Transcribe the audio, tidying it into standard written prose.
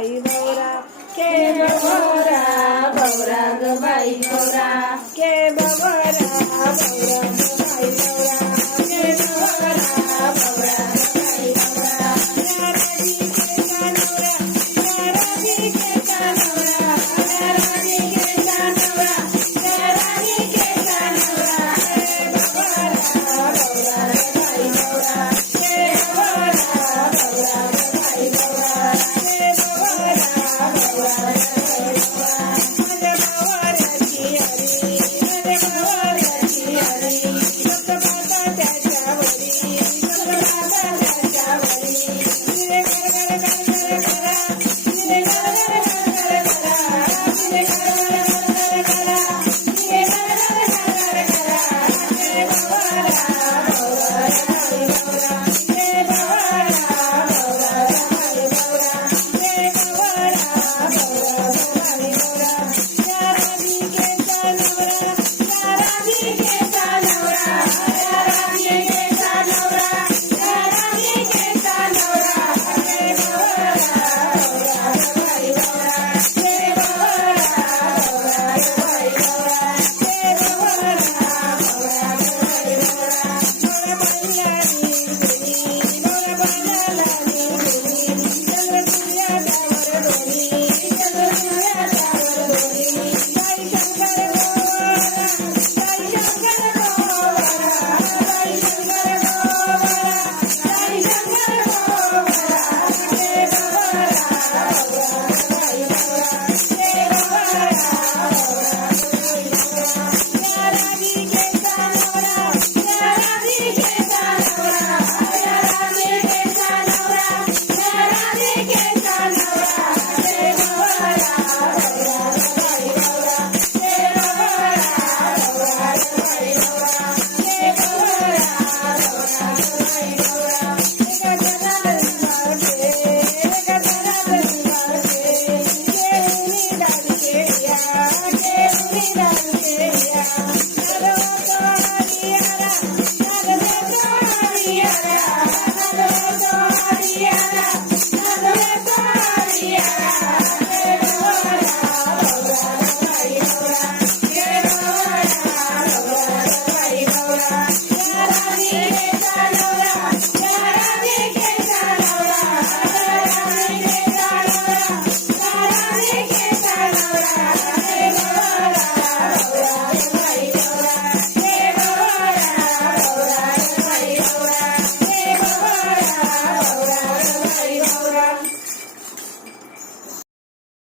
बाई गौरा के बबोरा बौरा ग बाई गौरा के बबरा बौरा बाई गौरा के बबोरा बौरा ग बाई गौरा राजी के कानवरा राजी के कानवरा रानी के कानवरा रानी के कानवरा के बबरा बौरा ग बाई गौरा के बबोरा बौरा ग बाई गौरा के बबरा बौरा ग बाई गौरा माझ्या बावऱ्याची हरी माझ्या बावऱ्याची हरी सप्तमाता त्याच्यावरी सप्तमाता त्याच्यावरी तिरे कर करा तिरे कर करा तिरे कर करा के बबोरा बौरा ग बाई गौरा के बबरा बौरा ग बाई गौरा के बबरा बाई गौरा राजी के कानवरा रानी के कानवरा रानी के कानवरा रानी के कानवरा के बबोरा बौरा ग बाई गौरा के बबोरा बौरा ग बाई गौरा के बबोरा बौरा ग बाई गौरा मोरा बाईयानी गुनी मोरा बाजालानी गुनी चंद्र सूर्या त्यावर दोनी चंद्रसूर्या त्यावर दोन्ही साई शंकर गोरा साई शंकर गोरा साई शंकर गोरा साई शंकर